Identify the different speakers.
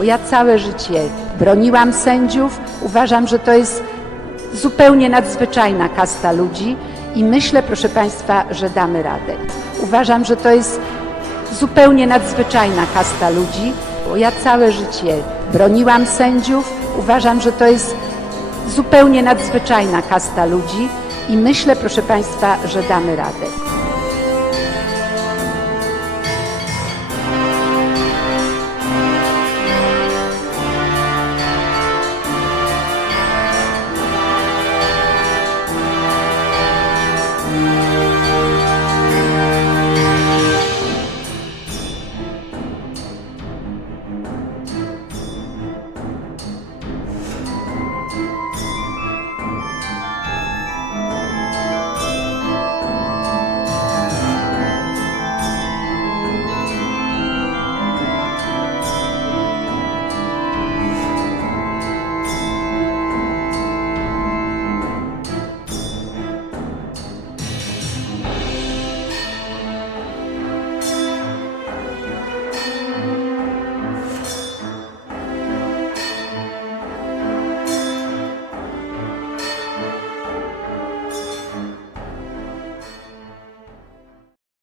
Speaker 1: Bo ja całe życie broniłam sędziów. Uważam, że to jest zupełnie nadzwyczajna kasta ludzi i myślę, proszę Państwa, że damy radę. Uważam, że to jest zupełnie nadzwyczajna kasta ludzi, bo ja całe życie broniłam sędziów. Uważam, że to jest zupełnie nadzwyczajna kasta ludzi i myślę, proszę Państwa, że damy radę.